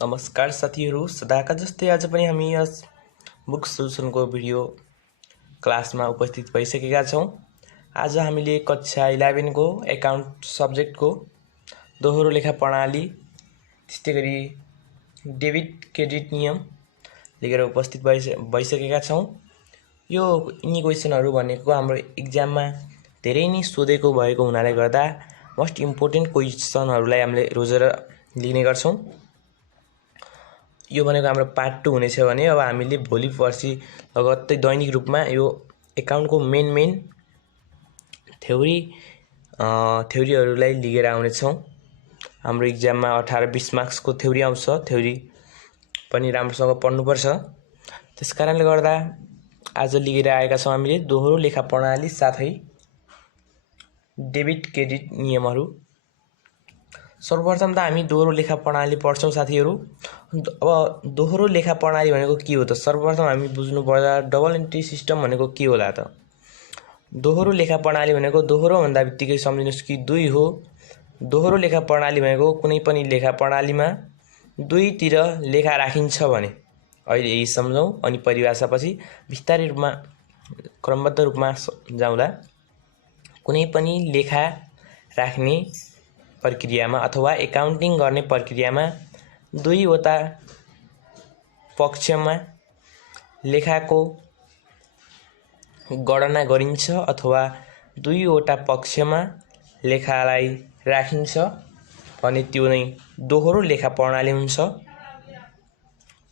नमस्कार साथीहरू, सदाका जस्तै आज पनि हामी यस बुक सोल्युसनको भिडियो क्लासमा उपस्थित भइसकेका छौँ। आज हामीले कक्षा 11 को एकाउन्ट सब्जेक्टको दोहोरो लेखा प्रणाली, त्यस्तै गरी डेबिट क्रेडिट नियम लिएर उपस्थित भइसकेका छौँ। यो यिनी क्वेसनहरू भनेको हाम्रो एक्जाममा धेरै नै सोधेको भएको हुनाले गर्दा मोस्ट इम्पोर्टेन्ट क्वेसनहरूलाई हामीले रोजेर लिने गर्छौँ। यो भनेको हाम्रो पार्ट 2 हुनेछ भने अब हामीले भोलि पर्सि लगत्तै दैनिक रूपमा यो एकाउन्टको मेन थ्योरीहरूलाई लिएर आउनेछौँ। हाम्रो एक्जाममा 18-20 मार्क्सको थ्योरी आउँछ। थ्योरी पनि राम्रोसँग पढ्नुपर्छ। त्यसकारणले गर्दा आज लिएर आएका छौँ हामीले दोहोरो लेखा प्रणाली साथै डेबिट क्रेडिट नियमहरू। सर्वप्रथम त हामी दोहोरो लेखा प्रणाली पढ्छौँ साथीहरू। अब दोहोरो लेखा प्रणाली भनेको के हो त? सर्वप्रथम हामी बुझ्नुपर्दा डबल एन्ट्री सिस्टम भनेको के होला त? दोहोरो लेखा प्रणाली भनेको दोहोरो भन्दा बित्तिकै सम्झिनुस् कि 2 हो। दोहोरो लेखा प्रणाली भनेको कुनै पनि लेखा प्रणालीमा 2तिर लेखा राखिन्छ भने, अहिले यही सम्झौँ अनि परिभाषापछि बिस्तारै रूपमा क्रमबद्ध रूपमा जाउँदा कुनै पनि लेखा राख्ने प्रक्रियामा अथवा एकाउन्टिङ गर्ने प्रक्रियामा 2वटा पक्षमा लेखाको गणना गरिन्छ अथवा 2वटा पक्षमा लेखालाई राखिन्छ भने त्यो नै दोहोरो लेखा प्रणाली हुन्छ।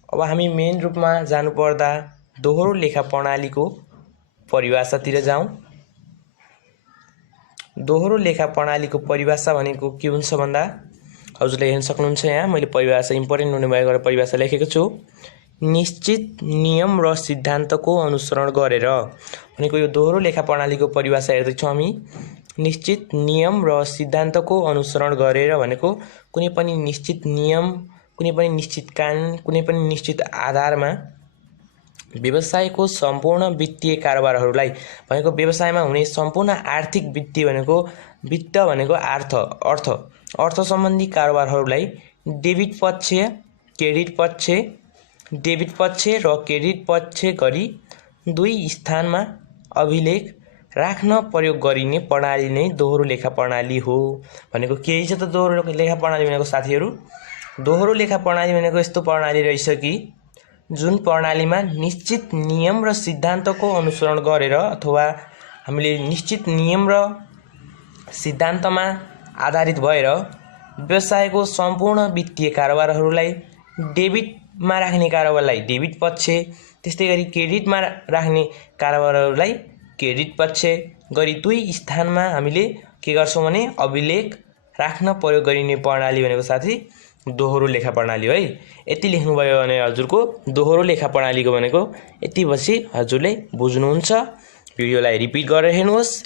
अब हामी मेन रूपमा जानुपर्दा दोहोरो लेखा प्रणालीको परिभाषातिर जाउँ। दोहोरो लेखा प्रणालीको परिभाषा भनेको के हुन्छ भन्दा, हजुरले हेर्न सक्नुहुन्छ यहाँ मैले परिभाषा इम्पोर्टेन्ट हुने भएर परिभाषा लेखेको छु। निश्चित नियम र सिद्धान्तको अनुसरण गरेर भनेको यो दोहोरो लेखा प्रणालीको परिभाषा हेर्दैछौँ हामी। निश्चित नियम र सिद्धान्तको अनुसरण गरेर भनेको कुनै पनि निश्चित नियम, कुनै पनि निश्चित कानुन, कुनै पनि निश्चित आधारमा व्यवसायको सम्पूर्ण वित्तीय कारोबारहरूलाई भनेको व्यवसायमा हुने सम्पूर्ण आर्थिक वित्तीय भनेको वित्त भनेको अर्थ सम्बन्धी कारोबारहरूलाई डेबिट पक्ष, क्रेडिट पक्ष, डेबिट पक्ष र क्रेडिट पक्ष गरी 2 स्थानमा अभिलेख राख्न प्रयोग गरिने प्रणाली नै दोहोरो लेखा प्रणाली हो। भनेको के छ त दोहोरो लेखा प्रणाली भनेको साथीहरू? दोहोरो लेखा प्रणाली भनेको यस्तो प्रणाली रहेछ कि जुन प्रणालीमा निश्चित नियम र सिद्धान्तको अनुसरण गरेर अथवा हामीले निश्चित नियम र सिद्धान्तमा आधारित भएर व्यवसायको सम्पूर्ण वित्तीय कारोबारहरूलाई डेबिटमा राख्ने कारोबारलाई डेबिट पक्ष, त्यस्तै गरी क्रेडिटमा राख्ने कारोबारहरूलाई क्रेडिट पक्ष गरी 2 स्थानमा हामीले के गर्छौँ भने अभिलेख राख्न प्रयोग गरिने प्रणाली भनेको साथी दोहोरो लेखा प्रणाली है। यति लेख्नुभयो भने हजुरको दोहोरो लेखा प्रणालीको भनेको यति पछि हजुरले बुझ्नुहुन्छ। भिडियोलाई रिपिट गरेर हेर्नुहोस्,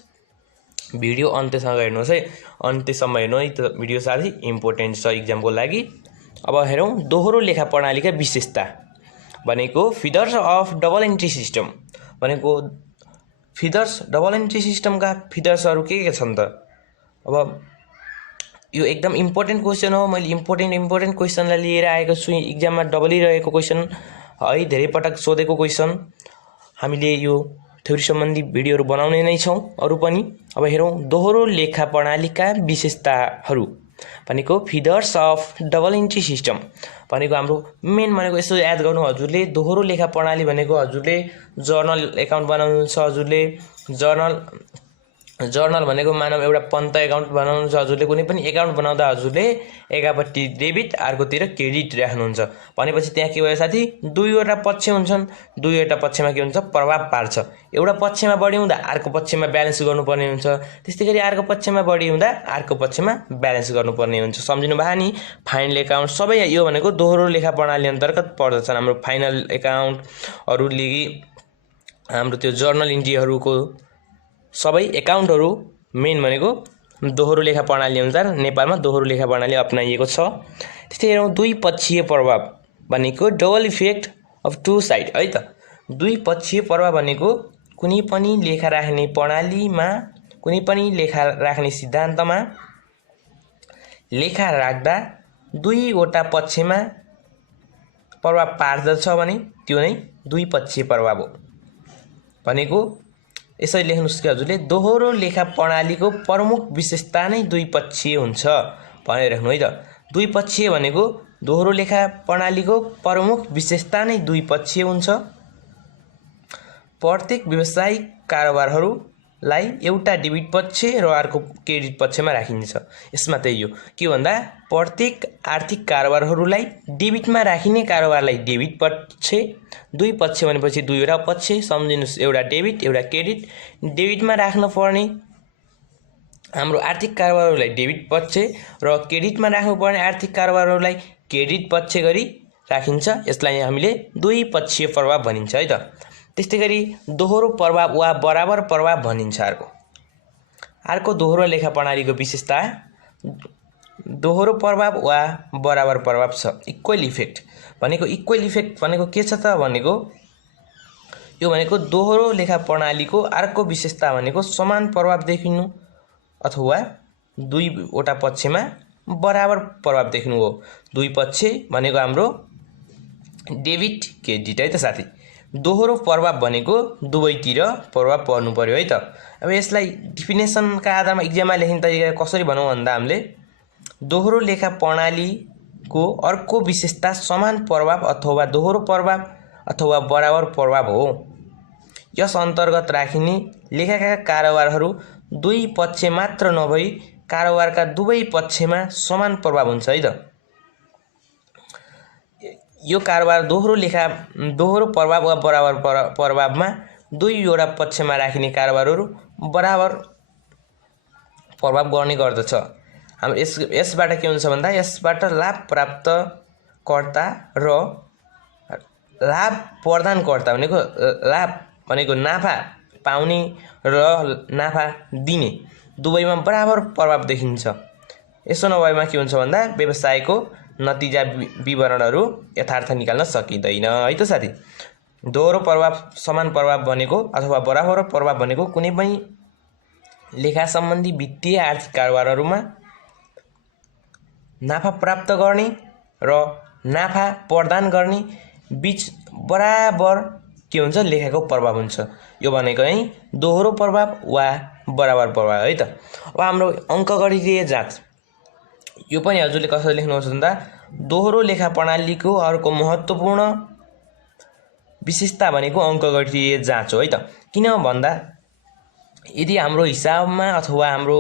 भिडियो अन्त्यसम्म हेर्नुहोस् है, अन्त्यसम्म हेर्नु है त भिडियो साथी, इम्पोर्टेन्ट छ एक्जामको लागि। अब हेरौँ दोहोरो लेखा प्रणालीका विशेषता भनेको feathers of double entry system भनेको फिदर्स डबल एन्ट्री सिस्टमका फिदर्सहरू के छन् त? अब यो एकदम इम्पोर्टेन्ट क्वेसन हो। मैले इम्पोर्टेन्ट क्वेसनलाई लिएर आएको छु। एक्जाममा डबलिरहेको क्वेसन है, धेरै पटक सोधेको क्वेसन। हामीले यो थ्योरी सम्बन्धी भिडियोहरू बनाउने नै छौँ अरू पनि। अब हेरौँ दोहोरो लेखा प्रणालीका विशेषताहरू भनेको feathers of double entry system भनेको हाम्रो मेन भनेको यसो याद गर्नु हजुरले। दोहोरो लेखा प्रणाली भनेको हजुरले जर्नल एकाउन्ट बनाउनुहुन्छ, हजुरले जर्नल भनेको मानव एउटा पन्त एकाउन्ट बनाउनुहुन्छ। हजुरले कुनै पनि एकाउन्ट बनाउँदा हजुरले एकापट्टि डेबिट अर्कोतिर क्रेडिट राख्नुहुन्छ भनेपछि त्यहाँ के भयो साथी? 2वटा पक्ष हुन्छन्। 2वटा पक्षमा के हुन्छ? प्रभाव पार्छ। एउटा पक्षमा बढी हुँदा अर्को पक्षमा ब्यालेन्स गर्नुपर्ने हुन्छ, त्यस्तै गरी अर्को पक्षमा बढी हुँदा अर्को पक्षमा ब्यालेन्स गर्नुपर्ने हुन्छ। सम्झिनु भयो नि? फाइनल एकाउन्ट सबै यो भनेको दोहोरो लेखा प्रणाली अन्तर्गत पर्दछन्। हाम्रो फाइनल एकाउन्टहरूले हाम्रो त्यो जर्नल इन्ट्रीहरूको सबै एकाउन्टहरू मेन भनेको दोहोरो लेखा प्रणाली अनुसार नेपालमा दोहोरो लेखा प्रणाली अपनाइएको छ। त्यस्तै हेरौँ 2 पक्षीय प्रभाव भनेको डबल इफेक्ट अफ 2 साइड है त। 2 पक्षीय प्रभाव भनेको कुनै पनि लेखा राख्ने प्रणालीमा, कुनै पनि लेखा राख्ने सिद्धान्तमा लेखा राख्दा 2वटा पक्षमा प्रभाव पार्दछ भने त्यो नै द्विपक्षीय प्रभाव हो भनेको। यसरी लेख्नुस् कि हजुरले दोहोरो लेखा प्रणालीको प्रमुख विशेषता नै द्विपक्षीय हुन्छ भनेर लेख्नु है त। द्विपक्षीय भनेको दोहोरो लेखा प्रणालीको प्रमुख विशेषता नै द्विपक्षीय हुन्छ। प्रत्येक व्यावसायिक कारोबारहरूलाई एउटा डेबिट पक्ष र अर्को क्रेडिट पक्षमा राखिन्छ। यसमा त्यही हो के भन्दा प्रत्येक आर्थिक कारोबारहरूलाई डेबिटमा राखिने कारोबारलाई डेबिट पक्ष, दुई पक्ष भनेपछि दुईवटा पक्ष सम्झिनुस्, एउटा डेबिट एउटा क्रेडिट। डेबिटमा राख्न पर्ने हाम्रो आर्थिक कारोबारहरूलाई डेबिट पक्ष र क्रेडिटमा राख्नुपर्ने आर्थिक कारोबारहरूलाई क्रेडिट पक्ष गरी राखिन्छ। यसलाई हामीले द्विपक्षीय प्रभाव भनिन्छ है त। त्यस्तै गरी दोहोरो प्रभाव वा बराबर प्रभाव भनिन्छ। अर्को दोहोरो लेखा प्रणालीको विशेषता दोहोरो प्रभाव वा बराबर प्रभाव छ। इक्वल इफेक्ट भनेको इक्वल इफेक्ट भनेको के छ त भनेको यो भनेको दोहोरो लेखा प्रणालीको अर्को विशेषता भनेको समान प्रभाव देखिनु अथवा दुईवटा पक्षमा बराबर प्रभाव देख्नु हो। दुई पक्ष भनेको हाम्रो डेबिट क्रेडिट है त साथी। दोहोरो प्रभाव भनेको दुवैतिर प्रभाव पर्नु पर्यो है त। अब यसलाई डिफिनेसनका आधारमा इक्जाममा लेख्ने तरिका कसरी भनौँ भन्दा हामीले दोहोरो लेखा प्रणालीको अर्को विशेषता समान प्रभाव अथवा दोहोरो प्रभाव अथवा बराबर प्रभाव हो। यस अन्तर्गत राखिने लेखाका कारोबारहरू दुई पक्ष मात्र नभई कारोबारका दुवै पक्षमा समान प्रभाव हुन्छ है त। यो कारोबार दोहोरो प्रभाव वा बराबर प्रभावमा दुईवटा पक्षमा राखिने कारोबारहरू बराबर प्रभाव गर्ने गर्दछ। हाम्रो यसबाट के हुन्छ भन्दा यसबाट लाभ प्राप्तकर्ता र लाभ प्रदानकर्ता भनेको नाफा पाउने र नाफा दिने दुवैमा बराबर प्रभाव देखिन्छ। यसो नभएमा के हुन्छ भन्दा व्यवसायको नतिजा विवरणहरू यथार्थ निकाल्न सकिँदैन है त साथी। दोहोरो प्रभाव समान प्रभाव भनेको अथवा बराबर प्रभाव भनेको कुनै पनि लेखा सम्बन्धी वित्तीय आर्थिक कारोबारहरूमा नाफा प्राप्त गर्ने र नाफा प्रदान गर्ने बीच बराबर के हुन्छ लेखाको प्रभाव हुन्छ। यो भनेको है दोहोरो प्रभाव वा बराबर प्रभाव है त। अब हाम्रो अङ्कगणितीय जाँच यो पनि हजुरले कसरी लेख्नुहुन्छ भन्दा दोहोरो लेखा प्रणालीको अर्को महत्त्वपूर्ण विशेषता भनेको अङ्कगणितीय जाँच हो है त। किन भन्दा यदि हाम्रो हिसाबमा अथवा हाम्रो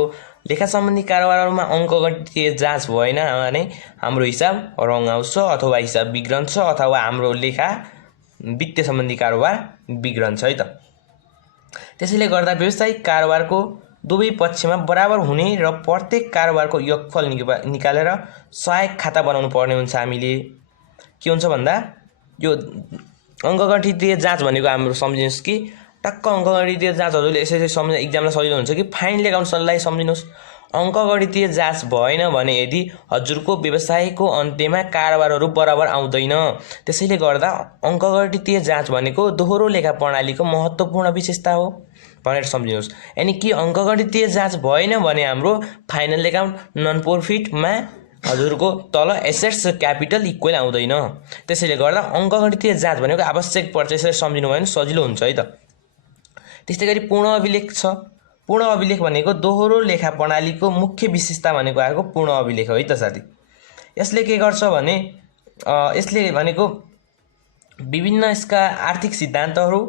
लेखा सम्बन्धी कारोबारहरूमा अङ्कगणितीय जाँच भएन भने हाम्रो हिसाब रङ आउँछ अथवा हिसाब बिग्रन्छ अथवा हाम्रो लेखा वित्तीय सम्बन्धी कारोबार बिग्रन्छ है त। त्यसैले गर्दा व्यावसायिक कारोबारको दुवै पक्षमा बराबर हुने र प्रत्येक कारोबारको योगफल निकालेर सहायक खाता बनाउनु पर्ने हुन्छ। हामीले के हुन्छ भन्दा यो अङ्कगणितीय जाँच भनेको हाम्रो सम्झिनुहोस् कि टक्क अङ्कगणितीय जाँच हजुरले यसरी सम्झ इक्जाममा सजिलो हुन्छ कि फाइनल एकाउन्ट्सलाई सम्झिनुहोस्। अङ्कगणितीय जाँच भएन भने यदि हजुरको व्यवसायको अन्त्यमा कारोबारहरू बराबर आउँदैन। त्यसैले गर्दा अङ्कगणितीय जाँच भनेको दोहोरो लेखा प्रणालीको महत्त्वपूर्ण विशेषता हो भनेर सम्झिनुहोस्। यानि कि अङ्कगणितीय जाँच भएन भने हाम्रो फाइनल एकाउन्ट नन प्रॉफिटमा हजुरको तल एसेट्स क्यापिटल इक्वल आउँदैन। त्यसैले गर्दा अङ्कगणितीय जाँच भनेको आवश्यक पर्छ। यसरी सम्झिनु भयो भने सजिलो हुन्छ है त। त्यस्तै गरी पूर्ण अभिलेख छ। पूर्ण अभिलेख भनेको दोहोरो लेखा प्रणालीको मुख्य विशेषता भनेको आएको पूर्ण अभिलेख हो है त साथी। यसले के गर्छ भने यसले भनेको विभिन्न यसका आर्थिक सिद्धान्तहरू,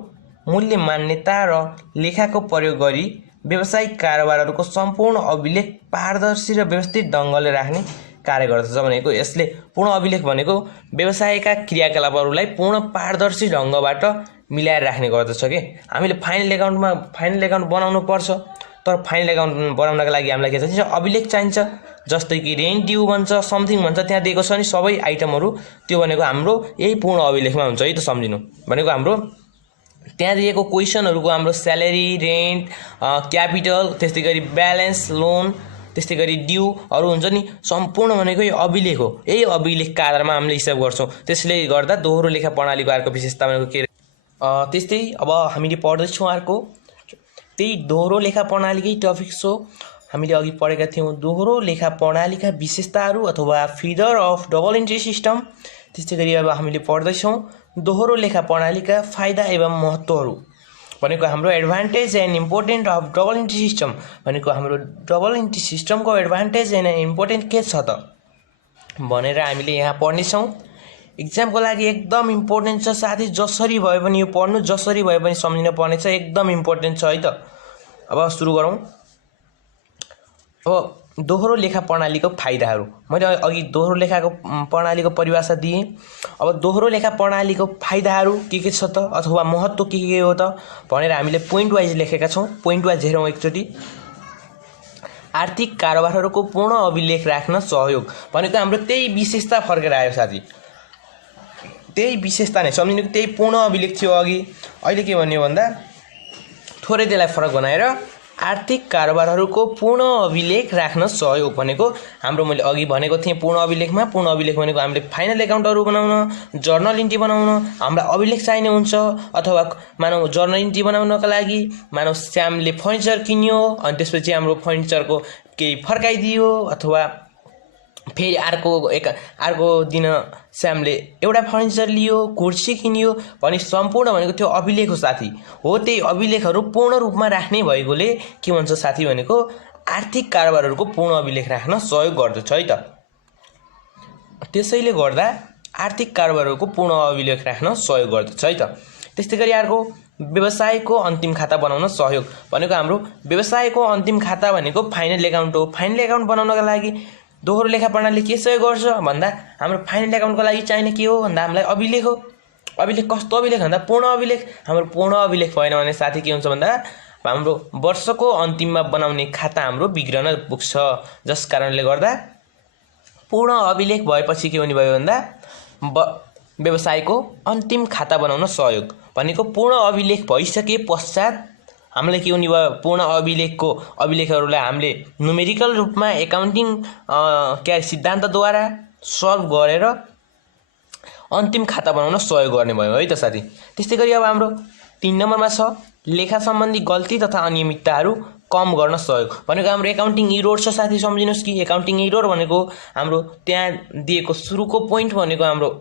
मूल्य मान्यता र लेखाको प्रयोग गरी व्यावसायिक कारोबारहरूको सम्पूर्ण अभिलेख पारदर्शी र व्यवस्थित ढङ्गले राख्ने कार्य गर्दछ। भनेको यसले पूर्ण अभिलेख भनेको व्यवसायका क्रियाकलापहरूलाई पूर्ण पारदर्शी ढङ्गबाट मिलाएर राख्ने गर्दछ के। हामीले फाइनल एकाउन्ट बनाउनु पर्छ, तर फाइनल एकाउन्ट बनाउनका लागि हामीलाई के चाहिन्छ अभिलेख चाहिन्छ। जस्तै कि रेन्ट ड्यू भन्छ, समथिङ भन्छ, त्यहाँ दिएको छ नि सबै आइटमहरू, त्यो भनेको हाम्रो यही पूर्ण अभिलेखमा हुन्छ है त। सम्झिनु भनेको हाम्रो त्यहाँ दिएको क्वेसनहरूको हाम्रो स्यालेरी, रेन्ट, क्यापिटल, त्यस्तै गरी ब्यालेन्स, लोन, त्यस्तै गरी ड्यूहरू हुन्छ नि, सम्पूर्ण भनेको यो अभिलेख हो। यही अभिलेखका आधारमा हामीले हिसाब गर्छौँ। त्यसले गर्दा दोहोरो लेखा प्रणालीको अर्को विशेषता भनेको के त्यस्तै अब हामीले पढ्दैछौँ अर्को त्यही दोहोरो लेखा प्रणालीकै टपिक्स हो। हामीले अघि पढेका थियौँ दोहोरो लेखा प्रणालीका विशेषताहरू अथवा feeder of double entry system, त्यस्तै गरी अब हामीले पढ्दैछौँ दोहोरो लेखा प्रणालीका फाइदा एवं महत्त्वहरू भनेको हाम्रो advantage and important of double entry system भनेको हाम्रो डबल इन्ट्री सिस्टमको एडभान्टेज एन्ड इम्पोर्टेन्ट के छ त भनेर हामीले यहाँ पढ्नेछौँ। इक्जामको लागि एकदम इम्पोर्टेन्ट छ साथी, जसरी भए पनि यो पढ्नु, जसरी भए पनि सम्झिन पर्ने छ, एकदम इम्पोर्टेन्ट छ है त। अब सुरु गरौँ। अब दोहोरो लेखा प्रणालीको फाइदाहरू मैले अघि दोहोरो लेखाको प्रणालीको परिभाषा दिएँ। अब दोहोरो लेखा प्रणालीको फाइदाहरू के छ त अथवा महत्त्व के हो त भनेर हामीले पोइन्ट वाइज लेखेका छौँ। पोइन्ट वाइज हेरौँ एकचोटि। आर्थिक कारोबारहरूको पूर्ण अभिलेख राख्न सहयोग भनेको हाम्रो त्यही विशेषता फर्केर आयो साथी, त्यही विशेषता नै सम्झिनुको त्यही पूर्ण अभिलेख थियो अघि। अहिले के भन्यो भन्दा थोरै त्यसलाई फरक बनाएर आर्थिक कारोबारहरूको पूर्ण अभिलेख राख्न सहयोग भनेको हाम्रो मैले अघि भनेको थिएँ पूर्ण अभिलेख भनेको हामीले फाइनल एकाउन्टहरू बनाउन, जर्नल इन्ट्री बनाउन हामीलाई अभिलेख चाहिने हुन्छ। अथवा मानव जर्नल इन्ट्री बनाउनका लागि मानव श्यामले फर्निचर किन्यो अनि त्यसपछि हाम्रो फर्निचरको केही फर्काइदियो, अथवा फेरि अर्को दिन श्यामले एउटा फर्निचर लियो, कुर्सी किन्यो भने सम्पूर्ण भनेको त्यो अभिलेख हो साथी। हो त्यही अभिलेखहरू पूर्ण रूपमा राख्ने भएकोले के भन्छ साथी भनेको आर्थिक कारोबारहरूको पूर्ण अभिलेख राख्न सहयोग गर्दछ है त। त्यसैले गर्दा आर्थिक कारोबारहरूको पूर्ण अभिलेख राख्न सहयोग गर्दछ है त। त्यस्तै गरी अर्को व्यवसायको अन्तिम खाता बनाउन सहयोग भनेको हाम्रो व्यवसायको अन्तिम खाता भनेको फाइनल एकाउन्ट हो। फाइनल एकाउन्ट बनाउनका लागि दोहोरो लेखा प्रणालीले के सहयोग गर्छ भन्दा हाम्रो फाइनल एकाउन्टको लागि चाहिने के हो भन्दा हामीलाई अभिलेख हो। अभिलेख कस्तो अभिलेख भन्दा पूर्ण अभिलेख। हाम्रो पूर्ण अभिलेख भएन भने साथी के हुन्छ भन्दा हाम्रो वर्षको अन्तिममा बनाउने खाता हाम्रो बिग्रन पुग्छ। जस कारणले गर्दा पूर्ण अभिलेख भएपछि के हुने भयो भन्दा व्यवसायको अन्तिम खाता बनाउन सहयोग भनेको पूर्ण अभिलेख भइसके पश्चात हामीले के हुने भयो पूर्ण अभिलेखहरूलाई हामीले न्युमेरिकल रूपमा एकाउन्टिङ सिद्धान्तद्वारा सल्भ गरेर अन्तिम खाता बनाउन सहयोग गर्ने भयो है त साथी। त्यस्तै गरी अब हाम्रो 3 नम्बरमा छ लेखा सम्बन्धी गल्ती तथा अनियमितताहरू कम गर्न सहयोग भनेको हाम्रो एकाउन्टिङ इरोर छ साथी। सम्झिनुहोस् कि एकाउन्टिङ इरोर भनेको हाम्रो त्यहाँ दिएको सुरुको पोइन्ट भनेको हाम्रो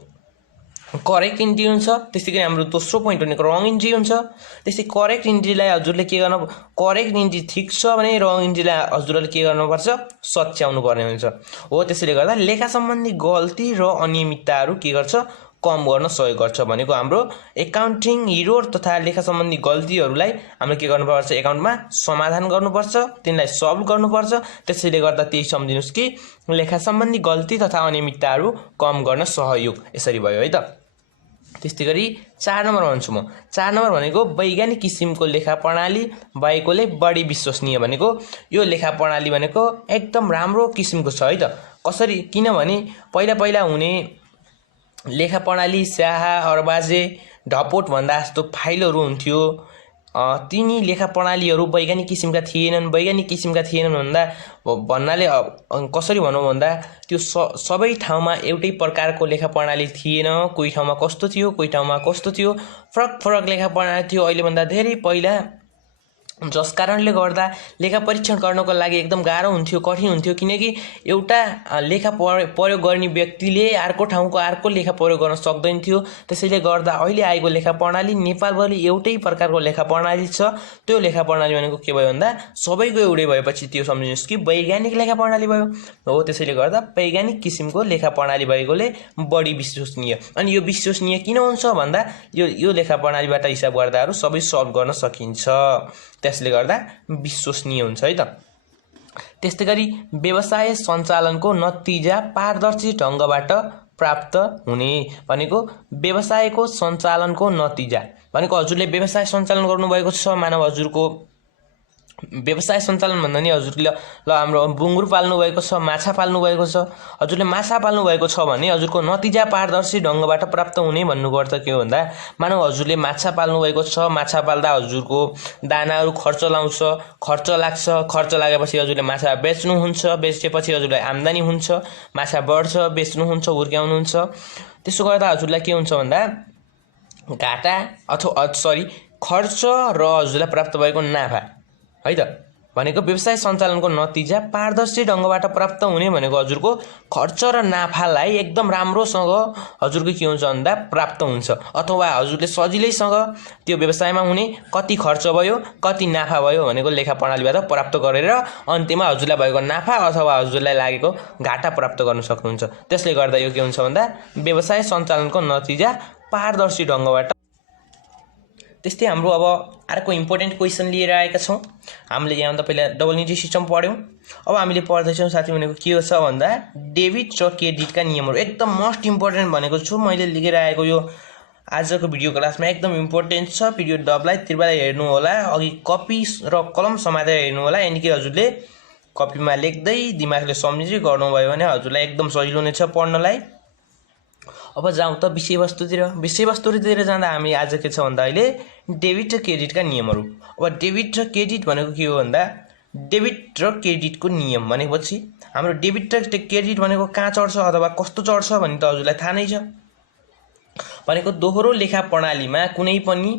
करेक्ट इन्ट्री हुन्छ। त्यस्तै गरी हाम्रो दोस्रो पोइन्ट भनेको रङ इन्ट्री हुन्छ। त्यस्तै करेक्ट इन्ट्रीलाई हजुरले के गर्नु, करेक्ट इन्ट्री ठिक छ भने रङ इन्ट्रीलाई हजुरले के गर्नुपर्छ सच्याउनु पर्ने हुन्छ हो। त्यसैले गर्दा लेखा सम्बन्धी गल्ती र अनियमितताहरू के गर्छ कम गर्न सहयोग गर्छ भनेको हाम्रो एकाउन्टिङ इरोर तथा लेखा सम्बन्धी गल्तीहरूलाई हामीले के गर्नुपर्छ एकाउन्टमा समाधान गर्नुपर्छ, तिनलाई सल्भ गर्नुपर्छ। त्यसैले गर्दा त्यही सम्झिनुहोस् कि लेखा सम्बन्धी गल्ती तथा अनियमितताहरू कम गर्न सहयोग यसरी भयो है त। त्यस्तै गरी 4 नम्बर भन्छु म। 4 नम्बर भनेको वैज्ञानिक किसिमको लेखा प्रणाली भएकोले बढी विश्वसनीय भनेको यो लेखा प्रणाली भनेको एकदम राम्रो किसिमको छ है त। कसरी किनभने पहिला हुने लेखा प्रणाली स्याहा अरबाजे ढपोट भन्दा जस्तो फाइलहरू हुन्थ्यो। तिनी लेखा प्रणालीहरू वैज्ञानिक किसिमका थिएनन् भन्नाले कसरी भनौँ भन्दा त्यो सबै ठाउँमा एउटै प्रकारको लेखा प्रणाली थिएन। कोही ठाउँमा कस्तो थियो, कोही ठाउँमा कस्तो थियो, फरक लेखा प्रणाली थियो अहिलेभन्दा धेरै पहिला। जस कारणले गर्दा लेखा परीक्षण गर्नको लागि एकदम गाह्रो हुन्थ्यो, कठिन हुन्थ्यो। किनकि एउटा लेखा प्रयोग गर्ने व्यक्तिले अर्को ठाउँको अर्को लेखा प्रयोग गर्न सक्दैन थियो। त्यसैले गर्दा अहिले आएको लेखा प्रणाली नेपालभरि एउटै प्रकारको लेखा प्रणाली छ। त्यो लेखा प्रणाली भनेको के भयो भन्दा सबैको एउटै भएपछि त्यो सम्झिनुहोस् कि वैज्ञानिक लेखा प्रणाली भयो हो। त्यसैले गर्दा वैज्ञानिक किसिमको लेखा प्रणाली भएकोले बढी विश्वसनीय। अनि यो विश्वसनीय किन हुन्छ भन्दा यो लेखा प्रणालीबाट हिसाब गर्दाहरू सबै सल्भ गर्न सकिन्छ। त्यसले गर्दा विश्वसनीय हुन्छ है त। त्यस्तै गरी व्यवसाय सञ्चालनको नतिजा पारदर्शी ढङ्गबाट प्राप्त हुने भनेको व्यवसायको सञ्चालनको नतिजा भनेको हजुरले व्यवसाय सञ्चालन गर्नुभएको छ। मानव हजुरको व्यवसाय सञ्चालन भन्दा नि हजुरले हाम्रो बुङ्गुर पाल्नु भएको छ, माछा पाल्नु भएको छ। हजुरले माछा पाल्नु भएको छ भने हजुरको नतिजा पारदर्शी ढङ्गबाट प्राप्त हुने भन्नुको अर्थ के हो भन्दा मानव हजुरले माछा पाल्नु भएको छ। माछा पाल्दा हजुरको दानाहरू खर्च लाग्छ। खर्च लागेपछि हजुरले माछा बेच्नुहुन्छ, बेचेपछि हजुरलाई आम्दानी हुन्छ, माछा बढ्छ, बेच्नुहुन्छ, हुर्काउनुहुन्छ। त्यसो गर्दा हजुरलाई के हुन्छ भन्दा घाटा खर्च र हजुरलाई प्राप्त भएको नाफा है त भनेको व्यवसाय सञ्चालनको नतिजा पारदर्शी ढङ्गबाट प्राप्त हुने भनेको हजुरको खर्च र नाफालाई एकदम राम्रोसँग हजुरको के हुन्छ भन्दा प्राप्त हुन्छ, अथवा हजुरले सजिलैसँग त्यो व्यवसायमा हुने कति खर्च भयो कति नाफा भयो भनेको लेखा प्रणालीबाट प्राप्त गरेर अन्त्यमा हजुरलाई भएको नाफा अथवा हजुरलाई लागेको घाटा प्राप्त गर्न सक्नुहुन्छ। त्यसले गर्दा यो के हुन्छ भन्दा व्यवसाय सञ्चालनको नतिजा पारदर्शी ढङ्गबाट। त्यस्तै हाम्रो अब अर्को इम्पोर्टेन्ट क्वेसन लिएर आएका छौँ। हामीले यहाँभन्दा पहिला डबल इन्ट्री सिस्टम पढ्यौँ। अब हामीले पढ्दैछौँ साथी भनेको के छ भन्दा डेबिट र क्रेडिटका नियमहरू। एकदम मोस्ट इम्पोर्टेन्ट भनेको छु मैले लिएर आएको यो आजको भिडियो क्लासमा एकदम इम्पोर्टेन्ट छ। पिरियड डबलाई त्रिबालाई हेर्नु होला, अघि कपी र कलम समातेर हेर्नु होला, यानि कि हजुरले कपीमा लेख्दै दिमागले सम्झिँदै गर्नुभयो भने हजुरलाई एकदम सजिलो हुनेछ पढ्नलाई। अब जाउँ त विषयवस्तुतिर जाँदा हामी आज के छ भन्दा अहिले डेबिट र क्रेडिटका नियमहरू। अब डेबिट र क्रेडिट भनेको के हो भन्दा डेबिट र क्रेडिटको नियम भनेपछि हाम्रो डेबिट र क्रेडिट भनेको कहाँ चढ्छ अथवा कस्तो चढ्छ भन्ने त हजुरलाई थाहा नै छ। भनेको दोहोरो लेखा प्रणालीमा कुनै पनि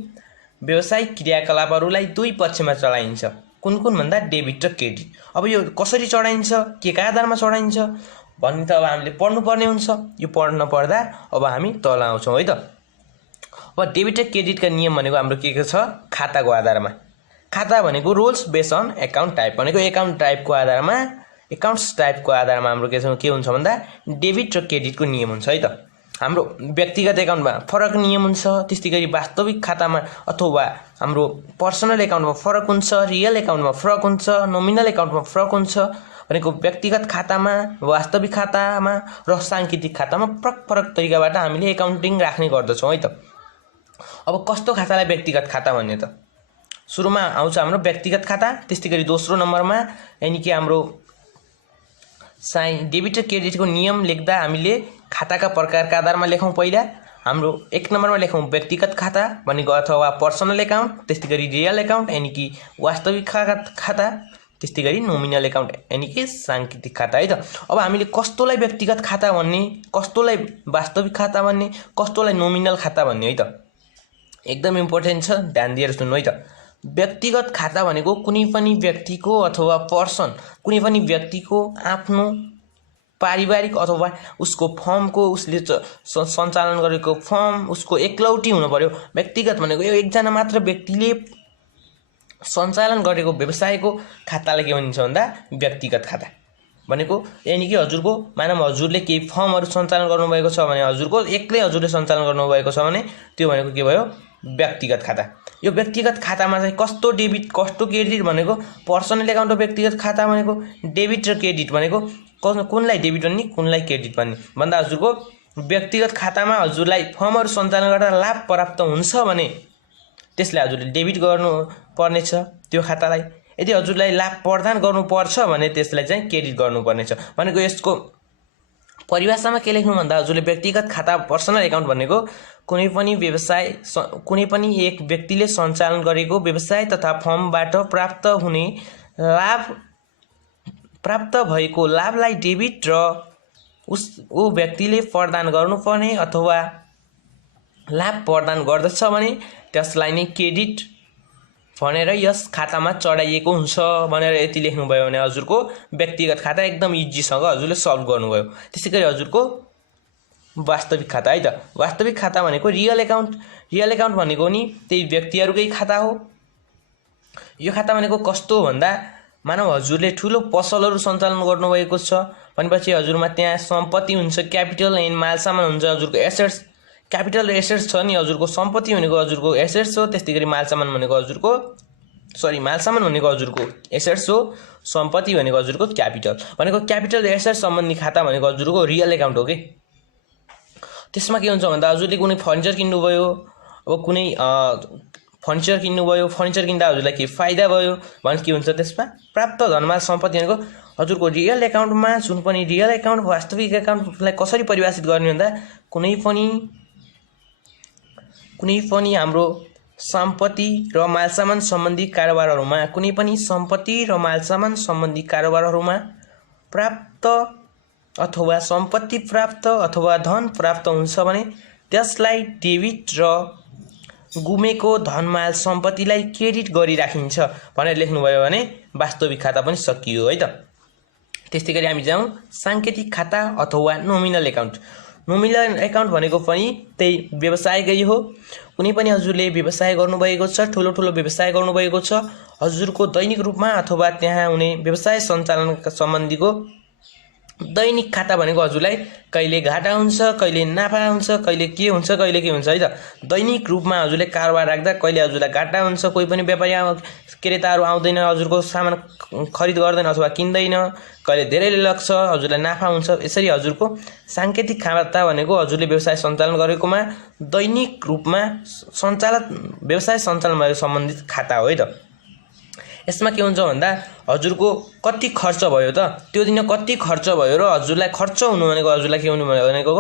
व्यावसायिक क्रियाकलापहरूलाई दुई पक्षमा चढाइन्छ। कुन भन्दा डेबिट र क्रेडिट। अब यो कसरी चढाइन्छ, के का आधारमा चढाइन्छ भन्ने त अब हामीले पढ्नुपर्ने हुन्छ। यो पढ्न पर्दा अब हामी तल आउँछौँ है त। अब डेबिट र क्रेडिटका नियम भनेको हाम्रो के छ, खाताको आधारमा। खाता भनेको rules based on account type, भनेको एकाउन्ट टाइपको आधारमा हाम्रो के हुन्छ भन्दा डेबिट र क्रेडिटको नियम हुन्छ है त। हाम्रो व्यक्तिगत एकाउन्टमा फरक नियम हुन्छ, त्यस्तै गरी वास्तविक खातामा अथवा हाम्रो पर्सनल एकाउन्टमा फरक हुन्छ, रियल एकाउन्टमा फरक हुन्छ, नोमिनल एकाउन्टमा फरक हुन्छ। भनेको व्यक्तिगत खातामा, वास्तविक खातामा र साङ्केतिक खातामा फरक तरिकाबाट हामीले एकाउन्टिङ राख्ने गर्दछौँ है त। अब कस्तो खातालाई व्यक्तिगत खाता भन्ने त सुरुमा आउँछ हाम्रो व्यक्तिगत खाता, त्यस्तै गरी दोस्रो नम्बरमा यानि कि हाम्रो डेबिट र क्रेडिटको नियम लेख्दा हामीले खाताका प्रकारका आधारमा लेखौँ। पहिला हाम्रो एक नम्बरमा लेखौँ व्यक्तिगत खाता भनेको अथवा पर्सनल एकाउन्ट, त्यस्तै गरी रियल एकाउन्ट यानि कि वास्तविक खाता, त्यस्तै गरी नोमिनल एकाउन्ट यानि कि साङ्केतिक खाता है त। अब हामीले कस्तोलाई व्यक्तिगत खाता भन्ने, कस्तोलाई वास्तविक खाता भन्ने, कस्तोलाई नोमिनल खाता भन्ने है त, एकदम इम्पोर्टेन्ट छ, ध्यान दिएर सुन्नु है त। व्यक्तिगत खाता भनेको कुनै पनि व्यक्तिको अथवा पर्सन, कुनै पनि व्यक्तिको आफ्नो पारिवारिक अथवा उसको फर्मको, उसले सञ्चालन गरेको फर्म उसको एकलौटी हुनु पर्यो। व्यक्तिगत भनेको यो एकजना मात्र व्यक्तिले सञ्चालन गरेको व्यवसायको खातालाई के भनिन्छ भन्दा व्यक्तिगत खाता भनेको। यानि कि हजुरको मानव हजुरले केही फर्महरू सञ्चालन गर्नुभएको छ भने हजुरको एक्लै हजुरले सञ्चालन गर्नुभएको छ भने त्यो भनेको के भयो, व्यक्तिगत खाता। यो व्यक्तिगत खातामा चाहिँ कस्तो डेबिट कस्तो क्रेडिट भनेको पर्सनल एकाउन्ट र व्यक्तिगत खाता भनेको डेबिट र क्रेडिट भनेको कुनलाई डेबिट भन्ने कुनलाई क्रेडिट भन्ने भन्दा हजुरको व्यक्तिगत खातामा हजुरलाई फर्महरू सञ्चालन गर्दा लाभ प्राप्त हुन्छ भने त्यसलाई हजुरले डेबिट गर्नु पर्नेछ त्यो खातालाई। यदि हजुरलाई लाभ प्रदान गर्नुपर्छ भने त्यसलाई चाहिँ क्रेडिट गर्नुपर्नेछ। भनेको यसको परिभाषामा के लेख्नु भन्दा हजुरले व्यक्तिगत खाता पर्सनल एकाउन्ट भनेको कुनै पनि व्यवसाय, कुनै पनि एक व्यक्तिले सञ्चालन गरेको व्यवसाय तथा फर्मबाट प्राप्त भएको लाभलाई डेबिट र ऊ व्यक्तिले प्रदान गर्नुपर्ने अथवा लाभ प्रदान गर्दछ भने त्यसलाई नै क्रेडिट भनेर यस खातामा चढाइएको हुन्छ भनेर यति लेख्नुभयो भने हजुरको व्यक्तिगत खाता एकदम इजीसँग हजुरले सल्भ गर्नुभयो। त्यसै गरी हजुरको वास्तविक खाता है त। वास्तविक खाता भनेको रियल एकाउन्ट भनेको नि त्यही व्यक्तिहरूकै खाता हो। यो खाता भनेको कस्तो भन्दा मानव हजुरले ठुलो पसलहरू सञ्चालन गर्नुभएको छ भनेपछि हजुरमा त्यहाँ सम्पत्ति हुन्छ, क्यापिटल एन्ड मालसामान हुन्छ, हजुरको एसेट्स, क्यापिटल र एसेट्स छ नि, हजुरको सम्पत्ति भनेको हजुरको एसेट्स हो, त्यस्तै गरी मालसामान भनेको हजुरको एसेट्स हो, सम्पत्ति भनेको हजुरको क्यापिटल। भनेको क्यापिटल र एसेट्स सम्बन्धी खाता भनेको हजुरको रियल एकाउन्ट हो कि। त्यसमा के हुन्छ भन्दा हजुरले कुनै फर्निचर किन्नुभयो, अब कुनै फर्निचर किन्दा हजुरलाई के फाइदा भयो भने के हुन्छ त्यसमा प्राप्त धनमाल सम्पत्ति भनेको हजुरको रियल एकाउन्टमा जुन पनि रियल एकाउन्ट वास्तविक एकाउन्टलाई कसरी परिभाषित गर्ने भन्दा कुनै पनि हाम्रो सम्पत्ति र मालसामान सम्बन्धी कारोबारहरूमा प्राप्त अथवा सम्पत्ति प्राप्त अथवा धन प्राप्त हुन्छ भने त्यसलाई डेबिट र गुमेको धनमाल सम्पत्तिलाई क्रेडिट गरिराखिन्छ भनेर लेख्नुभयो भने वास्तविक खाता पनि सकियो है त। त्यस्तै गरी हामी जाउँ सांकेतिक खाता अथवा नोमिनल एकाउन्ट। नोमिनल एकाउन्ट भनेको पनि त्यही व्यवसायकै हो। कुनै पनि हजुरले व्यवसाय गर्नुभएको छ, ठुलो ठुलो व्यवसाय गर्नुभएको छ, हजुरको दैनिक रूपमा अथवा त्यहाँ हुने व्यवसाय सञ्चालन सम्बन्धीको दैनिक खाता भनेको हजुरलाई कहिले घाटा हुन्छ, कहिले नाफा हुन्छ, कहिले के हुन्छ है त। दैनिक रूपमा हजुरले कारोबार राख्दा कहिले हजुरलाई घाटा हुन्छ, कोही पनि व्यापारी क्रेताहरू आउँदैन, हजुरको सामान खरिद गर्दैन अथवा किन्दैन, कहिले धेरैले लाग्छ, हजुरलाई नाफा हुन्छ। यसरी हजुरको सांकेतिक खाता भनेको हजुरले व्यवसाय सञ्चालन गरेकोमा दैनिक रूपमा व्यवसाय सञ्चालन भएको सम्बन्धित खाता हो है त। यसमा के हुन्छ भन्दा हजुरको कति खर्च भयो त, त्यो दिन कति खर्च भयो र हजुरलाई खर्च हुनु भनेको हजुरलाई के हुनु भनेको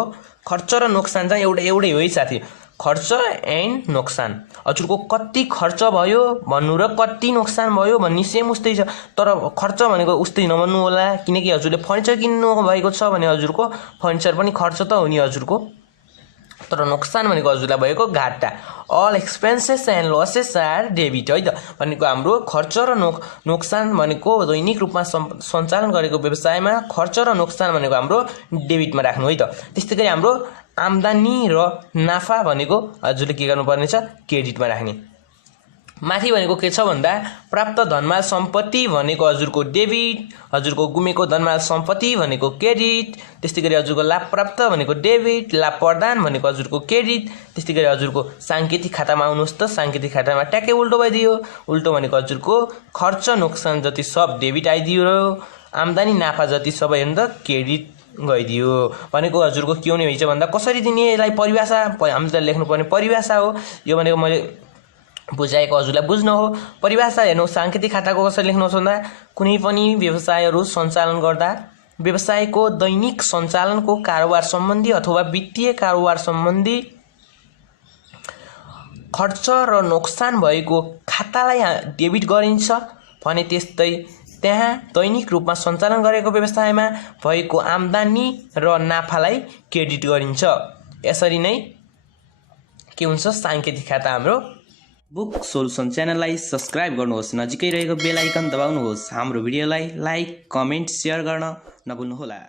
खर्च र नोक्सान चाहिँ एउटै हो है साथी। खर्च एन्ड नोक्सान, हजुरको कति खर्च भयो भन्नु र कति नोक्सान भयो भन्ने सेम उस्तै छ। तर खर्च भनेको उस्तै नभन्नु होला, किनकि हजुरले फर्निचर किन्नु भएको छ भने हजुरको फर्निचर पनि खर्च त हो नि हजुरको। तर नोक्सान भनेको हजुरलाई भएको घाटा। All expenses and losses are debit है त। भनेको हाम्रो खर्च र नोक्सान भनेको दैनिक रूपमा सञ्चालन गरेको व्यवसायमा खर्च र नोक्सान भनेको हाम्रो डेबिटमा राख्नु है त। त्यस्तै गरी हाम्रो आम्दानी र नाफा भनेको हजुरले के गर्नुपर्ने छ, क्रेडिटमा राख्ने। माथि भनेको के छ भन्दा प्राप्त धनमाल सम्पत्ति भनेको हजुरको डेबिट, हजुरको गुमेको धनमाल सम्पत्ति भनेको क्रेडिट, त्यस्तै गरी हजुरको लाभ प्राप्त भनेको डेबिट, लाभ प्रदान भनेको हजुरको क्रेडिट। त्यस्तै गरी हजुरको सांकेतिक खातामा आउनुहोस् त। सांकेतिक खातामा ट्याक्कै उल्टो भइदियो। उल्टो भनेको हजुरको खर्च नोक्सान जति सब डेबिट आइदियो र आम्दानी नाफा जति सबै अन्त क्रेडिट गइदियो। भनेको हजुरको के हुने भइछ भन्दा कसरी दिने यसलाई परिभाषा हामीले लेख्नुपर्ने परिभाषा हो। यो भनेको मैले बुझाएको हजुरलाई बुझ्न हो। परिभाषा हेर्नु सांकेतिक खाताको कसरी लेख्नुहोस् भन्दा कुनै पनि व्यवसायहरू सञ्चालन गर्दा व्यवसायको दैनिक सञ्चालनको कारोबार सम्बन्धी अथवा वित्तीय कारोबार सम्बन्धी खर्च र नोक्सान भएको खातालाई डेबिट गरिन्छ भने त्यस्तै त्यहाँ दैनिक रूपमा सञ्चालन गरेको व्यवसायमा भएको आम्दानी र नाफालाई क्रेडिट गरिन्छ। यसरी नै के हुन्छ सांकेतिक खाता हाम्रो। बुक सोल्युसन च्यानललाई सब्स्क्राइब गर्नुहोस्, नजिकै रहेको बेल आइकन दबाउनुहोस्। हाम्रो भिडियोलाई लाइक, कमेन्ट, सेयर गर्न नभुल्नुहोला।